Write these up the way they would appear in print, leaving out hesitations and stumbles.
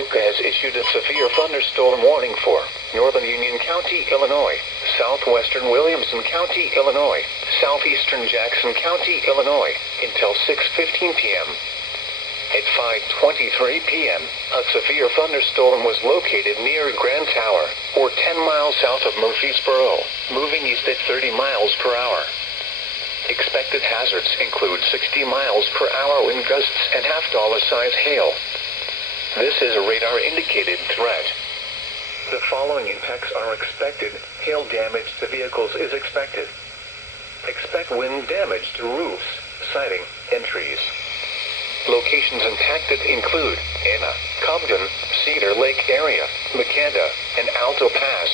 Paducah has issued a severe thunderstorm warning for northern Union County, Illinois, southwestern Williamson County, Illinois, southeastern Jackson County, Illinois, until 6:15 p.m. At 5:23 p.m., a severe thunderstorm was located near Grand Tower, or 10 miles south of Murfreesboro, moving east at 30 miles per hour. Expected hazards include 60 miles per hour wind gusts and half-dollar-size hail. This is a radar-indicated threat. The following impacts are expected. Hail damage to vehicles is expected. Expect wind damage to roofs, siding, and trees. Locations impacted include Anna, Cobden, Cedar Lake area, Makanda, and Alto Pass.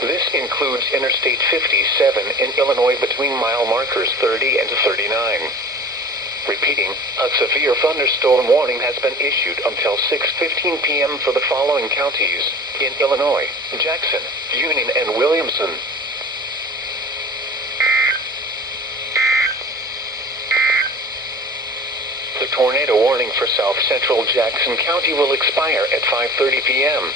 This includes Interstate 57 in Illinois between mile markers 30 and 39. Repeating, a severe thunderstorm warning has been issued until 6:15 p.m. for the following counties in Illinois: Jackson, Union, and Williamson. The tornado warning for south central Jackson County will expire at 5:30 p.m.